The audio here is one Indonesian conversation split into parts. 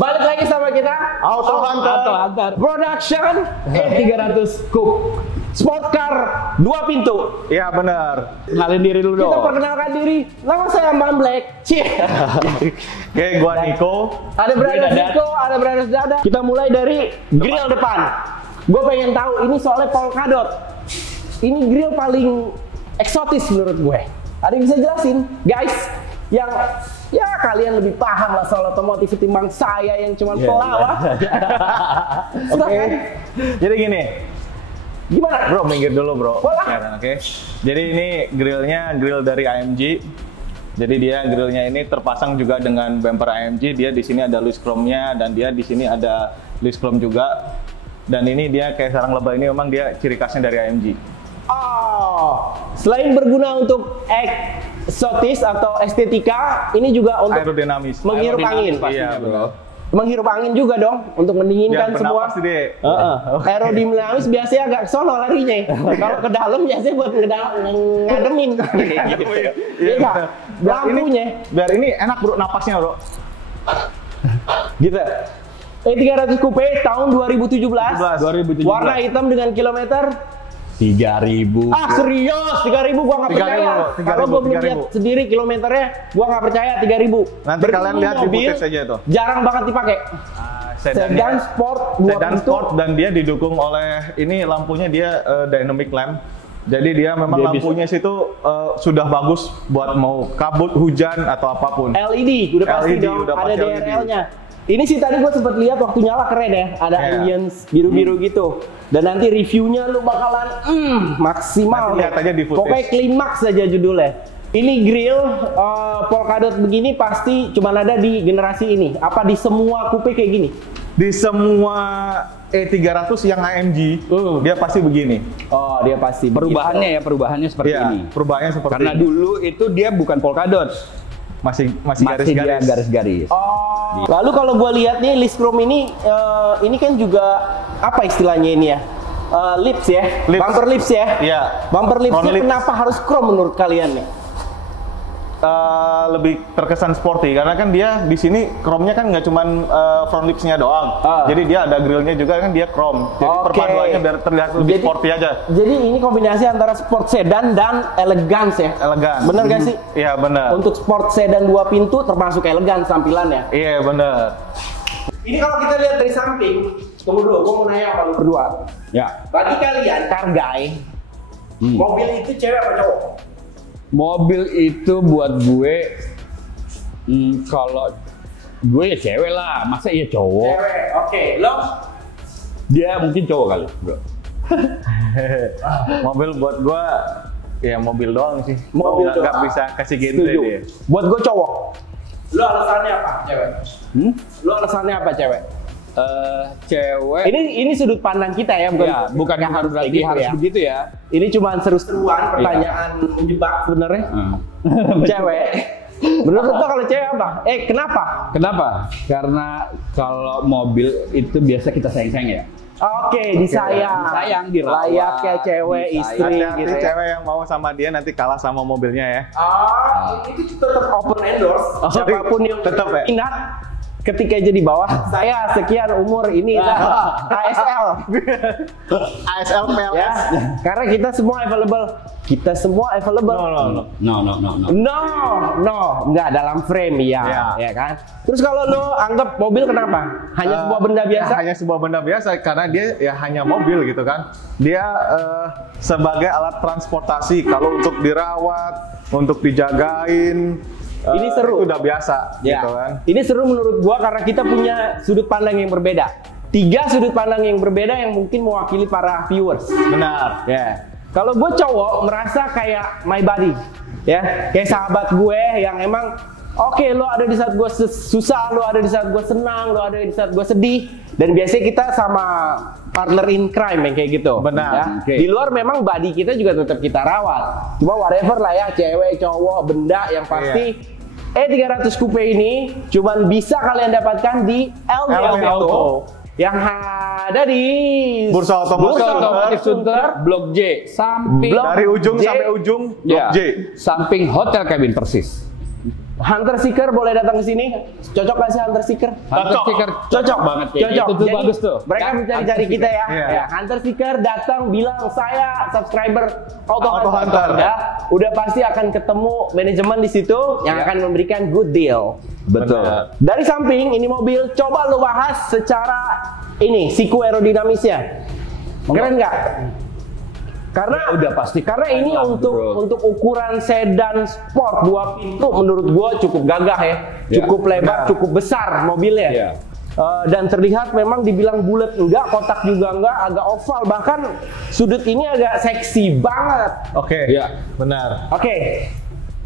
Balik lagi sama kita Auto Hunter Production E300 Coupe Sport Car 2 pintu. Iya benar. Kenalin diri dulu dong. Kita perkenalkan diri. Nama saya Mbak Black. Cie. Oke, gua Niko. Ada Brothers Niko, ada Brothers Dada. Kita mulai dari grill depan. Gue pengen tahu ini soalnya polkadot. Ini grill paling eksotis menurut gue. Ada yang bisa jelasin, guys? Yang ya kalian lebih paham lah soal otomotif ketimbang saya yang cuma pelawak. Oke. Jadi gini. Gimana? Bro, minggir dulu bro. Boleh. Oke. Jadi ini grillnya grill dari AMG. Jadi dia grillnya ini terpasang juga dengan bumper AMG. Dia di sini ada Louis Chrome-nya dan dia di sini ada Louis Chrome juga. Dan ini dia kayak sarang lebah ini memang dia ciri khasnya dari AMG. Oh, selain berguna untuk eksotis atau estetika, ini juga untuk Aerodinamis. menghirup angin. Iya bro. Menghirup angin juga dong untuk mendinginkan Biar semua. bernapas deh. Aerodinamis biasanya agak sono larinya. Kalau ke dalam biasanya buat ngademin. Iya nggak? Lampunya. Biar ini enak bro napasnya bro. Gitu. E300 Coupe tahun 2017. 2017. Warna hitam dengan kilometer 3.000. Ah serius, 3.000 gua nggak percaya. 3.000, Kalau gua belum 3.000. lihat sendiri kilometernya, gua nggak percaya 3.000. Nanti kalian lihat di mobil footage aja itu. jarang banget dipakai. Sedan sport, Sedan sport dan dia didukung oleh ini lampunya dia dynamic lamp. Jadi dia memang lampunya situ sudah bagus buat mau kabut, hujan atau apapun. LED, udah pasti LED, dong. udah Ada pasti DRL-nya. Ini sih tadi gue sempet lihat waktu nyala keren ya, ada ambience biru-biru gitu. Dan nanti reviewnya lu bakalan maksimal. Nanti lihat aja di footage. Pokoknya klimaks aja judulnya. Ini grill polkadot begini pasti cuma ada di generasi ini. Apa di semua coupe kayak gini? Di semua E300 yang AMG dia pasti begini. Oh, dia pasti Perubahannya seperti Iya, ini. perubahannya seperti Karena ini. dulu itu dia bukan polkadot. masih Masih dia garis-garis. Oh. Lalu kalau gue lihat nih list chrome ini kan juga apa istilahnya ini ya? Lips ya, bumper lips ya. Iya. Bumper lipsnya Front lips. kenapa harus chrome menurut kalian nih? Lebih terkesan sporty karena kan dia di sini chrome-nya kan nggak cuman front lips-nya doang. Jadi dia ada grillnya juga kan dia chrome. Jadi perpaduannya biar terlihat lebih sporty aja. Jadi ini kombinasi antara sport sedan dan elegans ya. Elegan. Bener gak sih? Iya bener. Untuk sport sedan 2 pintu termasuk elegan tampilannya. Iya bener. Ini kalau kita lihat dari samping, tunggu dulu, gue mau nanya sama lu berdua. Ya. Bagi kalian car guy, mobil itu cewek apa cowok? Mobil itu buat gue, kalau gue ya cewek lah, masa iya cowok? Cewek, oke. Lo? Dia mungkin cowok kali, bro. Mobil buat gua ya mobil doang sih. Mobil nggak doang. bisa kasih genre Setuju. dia. Buat gue cowok. Lo alasannya apa, cewek? Lo alasannya apa, cewek? Cewek. Ini sudut pandang kita ya, bukan Ya, bukan yang harus berarti gitu harus ya. begitu ya. Ini cuma seru-seruan pertanyaan menjebak sebenarnya. Cewek. Menurut lo kalau cewek apa? Kenapa? Kenapa? Karena kalau mobil itu biasa kita sayang-sayang ya. Oke, disayang. Disayang, dirawat, Layaknya cewek, disayang. istri Hati-hati gitu ya. cewek yang mau sama dia nanti kalah sama mobilnya ya. Itu tetap open endorse. Siapapun yang tetap ya? minat ketika jadi bawah, saya sekian umur ini ASL. ASL PLS. Ya, karena kita semua available. Kita semua available. No, enggak dalam frame ya kan. Terus kalau lo anggap mobil kenapa? Hanya sebuah benda biasa? Hanya sebuah benda biasa karena dia ya hanya mobil gitu kan. Dia sebagai alat transportasi kalau untuk dirawat, untuk dijagain. Ini seru. Itu udah biasa gitu kan. Ini seru menurut gua karena kita punya sudut pandang yang berbeda. 3 sudut pandang yang berbeda yang mungkin mewakili para viewers. Benar. Ya. Kalau gue cowok merasa kayak my buddy, ya, kayak sahabat gue yang emang oke, lo ada di saat gue susah, lo ada di saat gue senang, lo ada di saat gue sedih, dan biasanya kita sama partner in crime yang kayak gitu. Benar. Ya. Di luar memang buddy kita juga tetap kita rawat. Cuma whatever lah ya, cewek, cowok, benda yang pasti. E300 Coupe ini cuman bisa kalian dapatkan di LD Auto yang ada di Bursa Otomotif Sunter, Blok J, samping dari ujung J. sampai ujung Blok J. samping Hotel Cabin persis. Hunter Seeker boleh datang ke sini. Cocok nggak sih Hunter Seeker? Hunter Seeker Cocok banget kayak Cocok. gitu tuh, Jadi, bagus tuh. mereka Kan mencari-cari Hunter kita ya. Iya. Ya, Hunter Seeker datang bilang saya subscriber Auto Auto Hunter. Hunter. Ya, udah pasti akan ketemu manajemen di situ yang Iya. akan memberikan good deal. Betul. Dari samping ini mobil coba lo bahas secara ini siku aerodinamisnya. Keren nggak? Karena Ya, udah pasti karena ini keren lah, untuk bro. untuk ukuran sedan sport 2 pintu menurut gua cukup gagah ya. Ya, Cukup lebar, benar. cukup besar mobilnya. Ya. Dan terlihat memang dibilang bulat enggak, kotak juga enggak, agak oval, bahkan sudut ini agak seksi banget. Oke. Iya. Benar. Oke,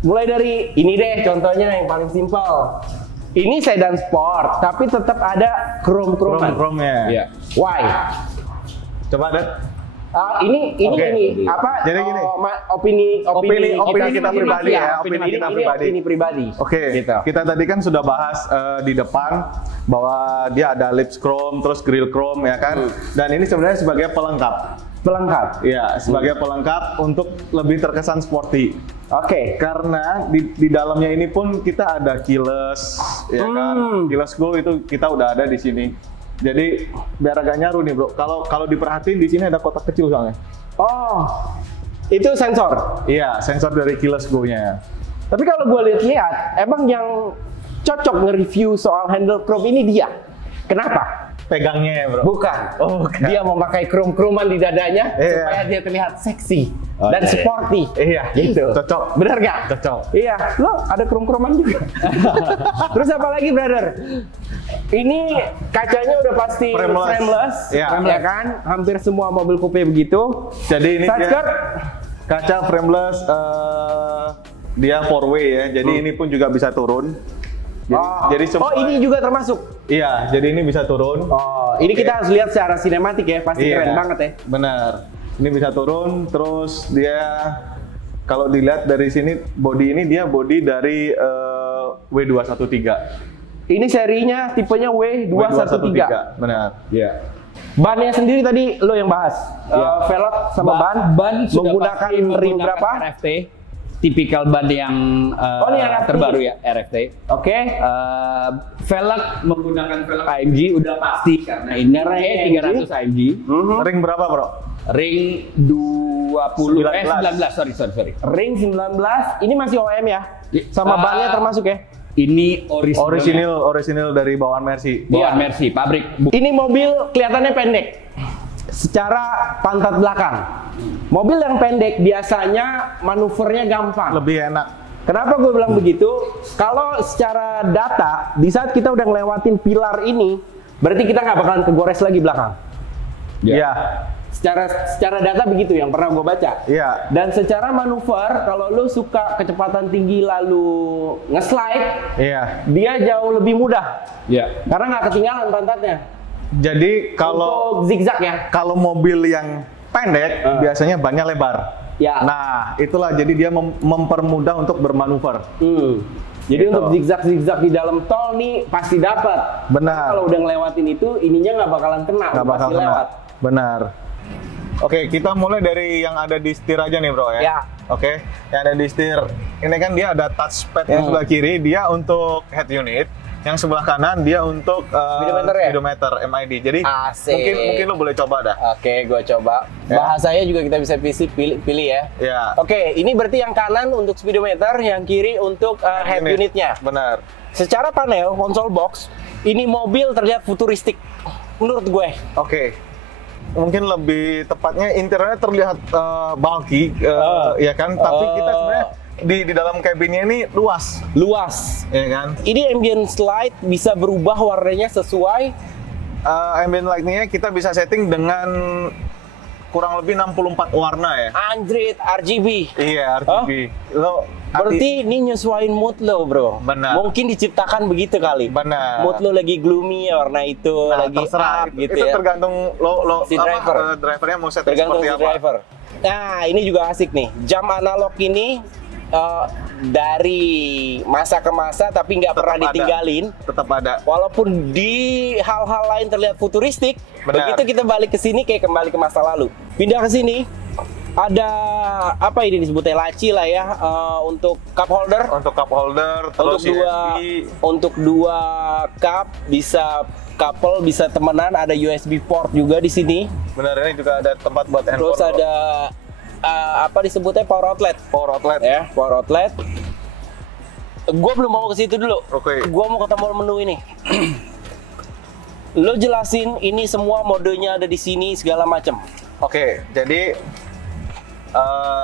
mulai dari ini deh contohnya yang paling simpel. Ini sedan sport, tapi tetap ada chrome-chromean. Chrome-nya. Iya. Why? Coba deh. Ini Oke. apa? Jadi gini. Opini Opini kita sendiri, pribadi ya, Opini opini kita ini pribadi. opini pribadi. Oke, Gitu. kita tadi kan sudah bahas di depan bahwa dia ada lips chrome, terus grill chrome ya kan. Dan ini sebenarnya sebagai pelengkap. Pelengkap. Iya, sebagai pelengkap untuk lebih terkesan sporty. Oke. Karena di dalamnya ini pun kita ada keyless, ya kan. Keyless go itu kita udah ada di sini. Jadi biar agak nyaru nih bro. Kalau diperhatiin di sini ada kotak kecil soalnya. Oh, itu sensor. Iya, sensor dari keyless go-nya. Tapi kalau gue lihat, emang yang cocok nge-review soal handle chrome ini dia. Kenapa? Pegangnya ya bro. Bukan. Oh, bukan. Dia memakai chrome-chromean di dadanya Iya. supaya dia terlihat seksi Oke. dan sporty. Iya, Gitu. cocok. Bener gak? Cocok. Iya, lo ada chrome-chromean juga. Terus apa lagi, brother? Ini kacanya udah pasti frameless, Iya. ya kan? Hampir semua mobil coupe begitu. Jadi ini Side dia skirt, kaca frameless, dia 4-way ya. Jadi ini pun juga bisa turun. Jadi semua, ini juga termasuk. iya, jadi ini bisa turun. Oh, ini kita harus lihat secara sinematik ya, pasti Iya, keren banget ya. Benar. Ini bisa turun, terus dia kalau dilihat dari sini body ini dia body dari W213. Ini serinya tipenya W213. Benar. Iya. Bannya sendiri tadi lo yang bahas. Iya. Velg sama ban sudah menggunakan pasti ring menggunakan berapa? RFT. Tipikal ban yang ini RFT. terbaru ya, RFT. Oke. Velg menggunakan velg AMG udah pasti karena ini AMG. 300 AMG. Ring berapa, Bro? Ring 20 19 sorry. Ring 19, ini masih OEM ya? Sama Ah, bannya termasuk ya? Ini Original dari bawaan Mercy. Bawaan Mercy, pabrik. Ini mobil kelihatannya pendek secara pantat belakang. Mobil yang pendek biasanya manuvernya gampang. Lebih enak. Kenapa gue bilang begitu? Kalau secara data, di saat kita udah ngelewatin pilar ini, berarti kita nggak bakalan kegores lagi belakang. Iya. Secara data begitu yang pernah gue baca. Iya. Dan secara manuver, kalau lo suka kecepatan tinggi lalu nge-slide, Iya. dia jauh lebih mudah. Ya. Karena nggak ketinggalan pantatnya. Jadi kalau Untuk zigzag ya. kalau mobil yang pendek biasanya bannya lebar. Ya. Nah, itulah jadi dia mempermudah untuk bermanuver. Jadi Gitu. untuk zigzag-zigzag di dalam tol nih pasti dapat. Benar. Kalau udah ngelewatin itu, ininya nggak bakalan kena, Nggak bakal pasti kena. lewat. Benar. Oke, kita mulai dari yang ada di setir aja nih, Bro ya. Ya. Oke, yang ada di setir. Ini kan dia ada touchpad yang sebelah kiri, dia untuk head unit. Yang sebelah kanan dia untuk Speedometer ya? speedometer MID. Jadi Asik. mungkin lo boleh coba dah. Oke, gue coba. Ya. Bahasanya juga kita bisa pilih ya. Ya. Oke, ini berarti yang kanan untuk speedometer, yang kiri untuk head unitnya. Benar. Secara panel, console box, ini mobil terlihat futuristik menurut gue. Oke. Mungkin lebih tepatnya interiornya terlihat bulky, ya kan. Tapi kita sebenarnya di dalam cabinnya ini luas, Luas. ya kan. Ini ambient light bisa berubah warnanya sesuai. Ambient light-nya kita bisa setting dengan kurang lebih 64 warna ya. Android RGB. Iya, RGB. Lo Berarti ini nyesuaiin mood lo, bro. Benar. Mungkin diciptakan begitu kali. Benar. Mood lo lagi gloomy ya warna itu, Nah, lagi terserah. up gitu Itu ya. tergantung lo Si driver. drivernya mau setting Tergantung seperti si apa. driver. Nah, ini juga asik nih. Jam analog ini dari masa ke masa tapi nggak pernah ada. ditinggalin. Tetap ada. Walaupun di hal-hal lain terlihat futuristik, Benar. begitu kita balik ke sini kayak kembali ke masa lalu. Pindah ke sini, Ada apa ini disebutnya laci lah ya, untuk cup holder. Untuk cup holder, terus Untuk dua cup bisa couple, bisa temenan. Ada USB port juga di sini. Benar, ini juga ada tempat buat handphone. Terus ada apa disebutnya power outlet. Power outlet. Ya, power outlet. Gue belum mau ke situ dulu. Oke. Gue mau ke tombol menu ini. Lo jelasin ini semua modenya ada di sini segala macam. Oke, jadi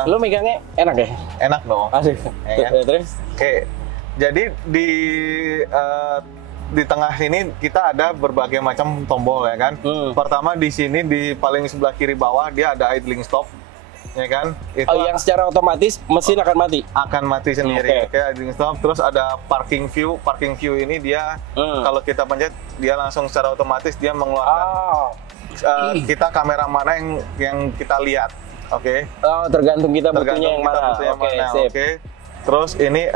lo megangnya enak ya? enak dong. Asik. Ya kan? Terus? Oke, jadi di tengah sini kita ada berbagai macam tombol ya kan. Pertama di sini di paling sebelah kiri bawah dia ada idling stop, ya kan. Itu yang secara otomatis mesin akan mati. akan mati sendiri. Oke, idling stop. Terus ada parking view. Parking view ini dia kalau kita pencet dia langsung secara otomatis dia mengeluarkan kita kamera mana yang kita lihat. Oke. Oh, tergantung kita butuhnya yang mana. Oke. Terus ini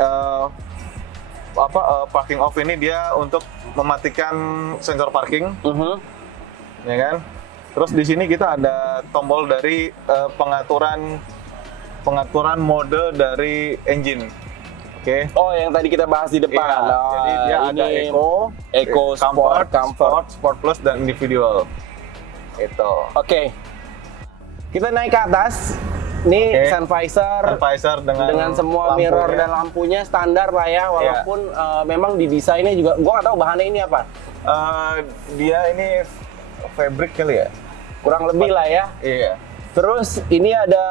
parking off ini dia untuk mematikan sensor parking, ya kan? Terus di sini kita ada tombol dari pengaturan mode dari engine. Oke. Oh, yang tadi kita bahas di depan. Iya, jadi dia ada Eco, Sport Plus dan Individual. Itu. Oke. Kita naik ke atas. Ini sun visor dengan semua lampunya. mirror dan lampunya standar lah ya, walaupun memang di desainnya juga gua nggak tahu bahannya ini apa. Dia ini fabric kali ya, Kurang lebih lah ya. iya. Terus ini ada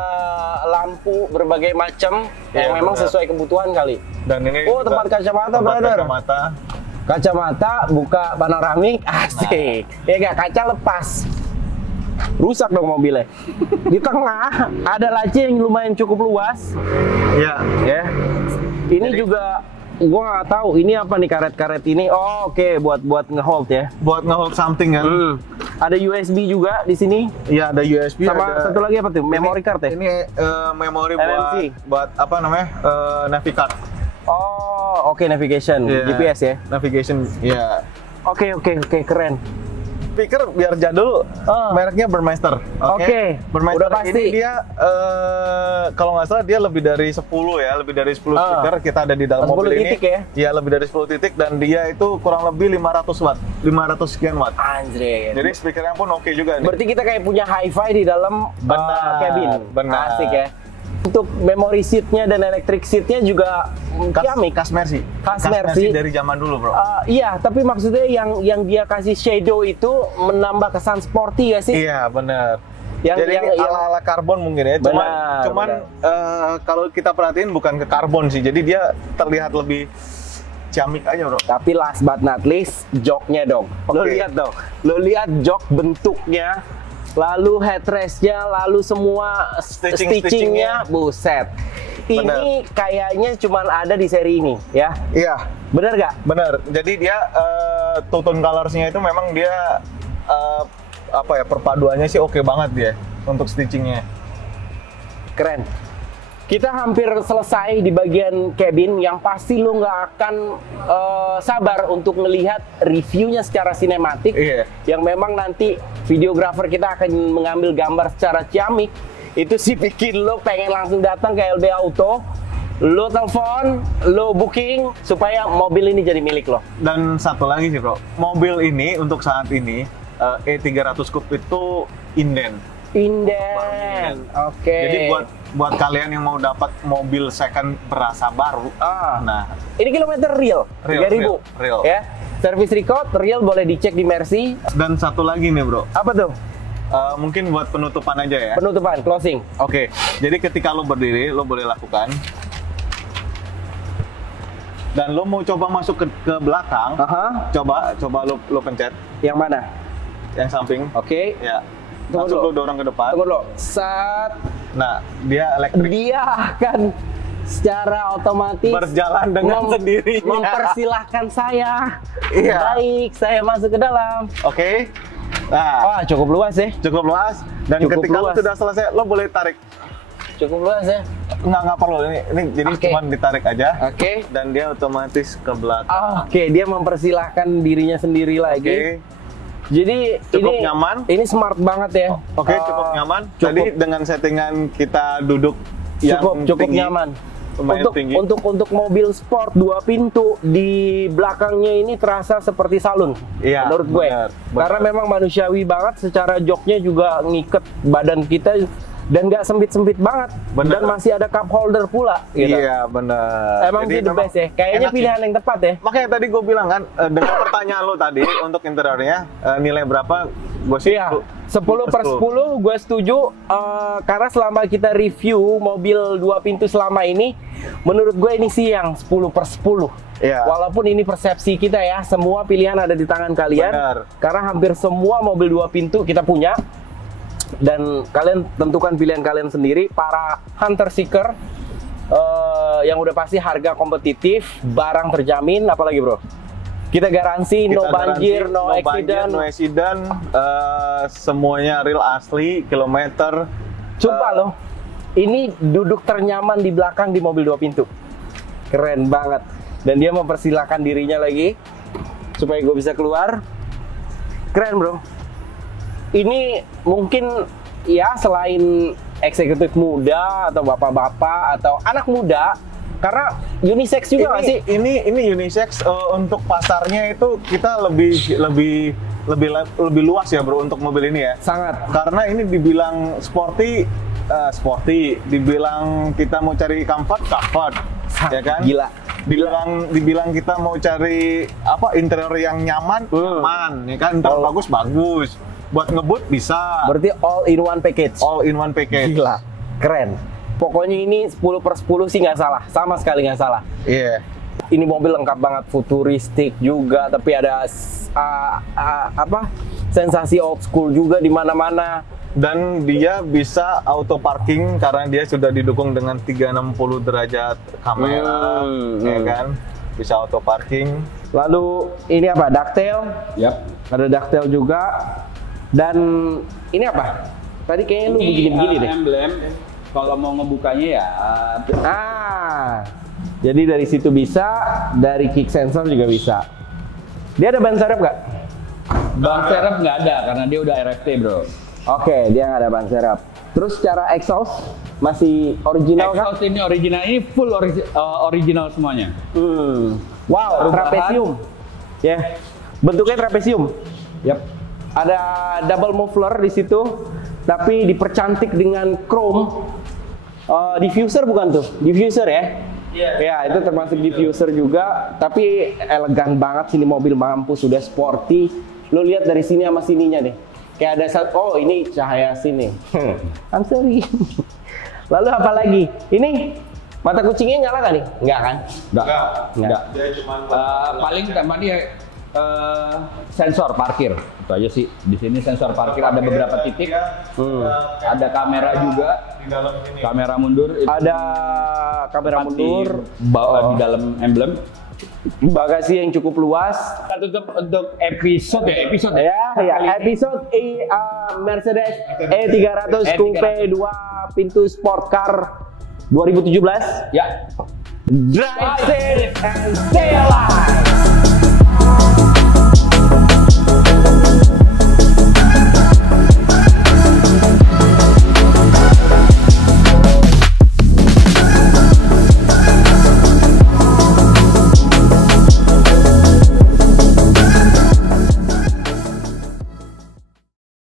lampu berbagai macam yang memang sesuai kebutuhan kali. Dan ini tempat kacamata, brother. Kacamata buka panoramik, asik. Ya nggak, kaca lepas. Rusak dong mobilnya. Di tengah ada laci yang lumayan cukup luas. Iya. Ya. Ini juga gua nggak tahu ini apa nih karet-karet ini. Oh, oke, buat ngehold ya. Buat ngehold something kan. Ada USB juga di sini. Iya, ada USB. Sama satu lagi apa tuh? Memory card ya? Ini memori MMC. buat apa namanya? Navicard. Oh, oke, navigation, GPS ya. Navigation, ya. Oke, keren. Speaker biar jadul, mereknya Burmester. Oke. Burmester Udah pasti. ini dia kalau nggak salah dia lebih dari 10 ya, lebih dari 10 speaker kita ada di dalam mobil ini. 10 titik ya? Iya, lebih dari 10 titik dan dia itu kurang lebih 500 watt, 500 sekian watt. Anjir. Jadi speakernya pun oke juga nih. Berarti kita kayak punya hi-fi di dalam cabin. Benar. Asik ya. Untuk memory seatnya dan electric seatnya juga Xiaomi. Khas Mercy dari zaman dulu, bro. Iya, tapi maksudnya yang dia kasih shadow itu menambah kesan sporty gak sih? Iya, benar. Jadi ala-ala karbon mungkin ya. Cuman kalau kita perhatiin bukan ke karbon sih. Jadi dia terlihat lebih ciamik aja, bro. Tapi last but not least, joknya dong. Lo lihat dong. Lo lihat jok bentuknya. Lalu headrestnya, lalu semua stitchingnya, buset. Ini kayaknya cuma ada di seri ini, ya? Iya. Bener gak? Bener. Jadi dia two-tone colorsnya itu memang dia perpaduannya sih oke banget dia untuk stitchingnya. Keren. Kita hampir selesai di bagian cabin, yang pasti lo nggak akan sabar untuk melihat reviewnya secara sinematik. Yang memang nanti videografer kita akan mengambil gambar secara ciamik. Itu sih bikin lo pengen langsung datang ke LB Auto, lo telepon, lo booking supaya mobil ini jadi milik lo. Dan satu lagi sih, bro, mobil ini untuk saat ini E300 Coupe itu inden. Oke. Jadi buat kalian yang mau dapat mobil second berasa baru, nah ini kilometer real 3.000 real. Ya. Service record real, boleh dicek di Mercy. Dan satu lagi nih, bro. Apa tuh? Mungkin buat penutupan aja ya. Penutupan, closing. Oke. Jadi ketika lo berdiri, lo boleh lakukan. Dan lo mau coba masuk ke belakang, coba lo pencet. Yang mana? Yang samping. Oke. Ya. Langsung lo dorong ke depan. Tunggu dulu. Saat. Nah, dia elektrik. Dia akan secara otomatis berjalan dengan sendirinya. Mempersilahkan saya. Iya. Baik, saya masuk ke dalam. Oke. Nah, cukup luas ya. Cukup luas. Dan ketika lo sudah selesai, lo boleh tarik. Cukup luas ya. Nggak perlu. Ini jadi cuma ditarik aja. Oke. Dan dia otomatis ke belakang. Oke, dia mempersilahkan dirinya sendiri lagi. Jadi Cukup ini nyaman. Ini smart banget ya. Oke, cukup nyaman. cukup. Tadi dengan settingan kita duduk yang Cukup tinggi, nyaman. lumayan tinggi. Untuk mobil sport 2 pintu di belakangnya ini terasa seperti salon. Iya, menurut gue. benar. Karena memang manusiawi banget, secara joknya juga ngiket badan kita dan nggak sempit-sempit banget. Benar. Dan masih ada cup holder pula gitu. Iya, benar. Emang Jadi sih the memang best ya. Kayaknya enak sih. pilihan yang tepat ya. Makanya tadi gue bilang kan, dengan pertanyaan lo tadi untuk interiornya, nilai berapa? Gue sih Iya, 10/10 gue setuju, karena selama kita review mobil 2 pintu selama ini, menurut gue ini sih yang 10/10. Iya. Walaupun ini persepsi kita ya, semua pilihan ada di tangan kalian. Benar. Karena hampir semua mobil 2 pintu kita punya. Dan kalian tentukan pilihan kalian sendiri. Para hunter seeker, yang udah pasti harga kompetitif, barang terjamin, apalagi bro? Kita garansi, Kita no banjir, garansi, no accident. no accident, semuanya real asli, kilometer. Sumpah loh, ini duduk ternyaman di belakang di mobil 2 pintu. Keren banget. Dan dia mempersilahkan dirinya lagi supaya gue bisa keluar. Keren bro. Ini mungkin ya selain eksekutif muda atau bapak-bapak atau anak muda, karena unisex juga nggak sih? Ini unisex, untuk pasarnya itu kita lebih luas ya bro untuk mobil ini ya. Sangat. Karena ini dibilang sporty, dibilang kita mau cari comfort, ya kan? Gila. Dibilang kita mau cari apa interior yang nyaman, ya kan? Interior bagus. Buat ngebut bisa. Berarti all in one package. All in one package. Gila, keren. Pokoknya ini 10/10 sih nggak salah, sama sekali nggak salah. Iya. Ini mobil lengkap banget, futuristik juga, tapi ada sensasi old school juga di mana-mana. Dan dia bisa auto parking karena dia sudah didukung dengan 360 derajat kamera, ya kan? Bisa auto parking. Lalu ini apa? Ducktail. Yap. Ada ducktail juga. Dan ini apa? Tadi kayaknya lu begini-begini deh. Emblem. Kalau mau ngebukanya ya. Jadi dari situ bisa, dari kick sensor juga bisa. Dia ada ban serep nggak? Ban serep nggak ada karena dia udah RFT bro. Oke, dia nggak ada ban serep. Terus secara exhaust masih original kan? Exhaust ini original, ini full original semuanya. Wow, trapesium. Ya, bentuknya trapesium. Yap. Ada double muffler di situ, tapi dipercantik dengan chrome. Diffuser bukan tuh? Diffuser ya? Iya. Ya, itu termasuk diffuser juga, tapi elegan banget sini mobil, mampus, sudah sporty. Lo lihat dari sini sama sininya deh. Kayak ada oh ini cahaya sini. I'm sorry. Lalu apa lagi? Ini mata kucingnya nyala nggak nih? Enggak kan? Enggak. Dia cuma Paling tambah dia sensor parkir. Itu aja sih. Di sini sensor parkir ada beberapa titik. Ada kamera juga. di dalam ini. Kamera mundur. Itu Ada kamera mundur. di dalam emblem. Bagasi yang cukup luas. Kita tutup untuk episode ya. Episode. Episode Mercedes E300 Coupe 2 pintu sport car 2017. Ya. Drive safe and stay alive.